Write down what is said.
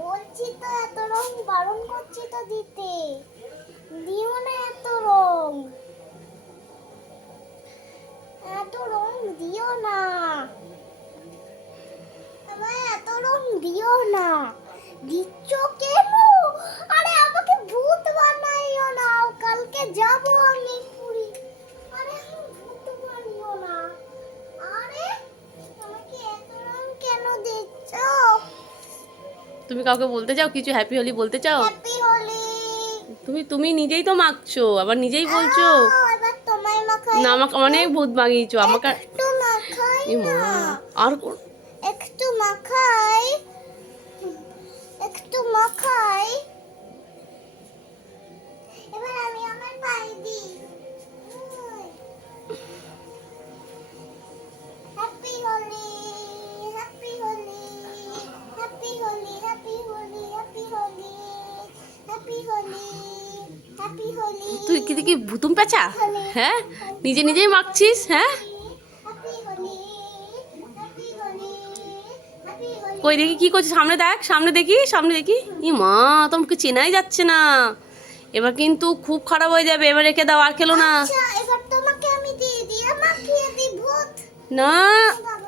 বলছি তো এত রং বারণ করছি তো দিতে। দিও না এত রং, এত রং দিও না, আমায় এত রং দিও না। দিচ্ছ কেন? আরে আমাকে ভূত বানাইও না, কালকে যাব আমি পুরী। আরে আমি ভূত বানিও না। আরে আমাকে এত রং কেন দিচ্ছ? তুমি কাউকে বলতে চাও কিছু, হ্যাপি হোলি বলতে চাও? হ্যাপি হোলি। তুমি নিজেই তো মাখছো, আবার নিজেই বলছো। এবার তোমায় মাখাই। না, আমাকে অনেক ভূত মাগিয়েছো আমাকে। একটু মাখাই এ মা, না, আর একটু মাখাই, একটু মাখাই। এবার আমি আমার পায়ে দিই। Happy Holi, happy Holi, happy Holi, happy Holi, happy Holi, happy Holi, happy Holi. তুই কি ভুতুম পেঁচা? হ্যাঁ, নিজে নিজেই মাখছিস। হ্যাঁ, happy Holi, happy Holi, happy Holi. কই দেখি কি করছিস, সামনে দেখ, সামনে দেখি, সামনে দেখি। ই মা, তোমাকে চেনাই যাচ্ছে না। এবার কিন্তু খুব খারাপ হয়ে যাবে, এবার রেখে দাও, আর খেলো না। আচ্ছা এবার তোমাকে আমি দিয়ে মাখিয়ে দিই ভূত। না। বাবা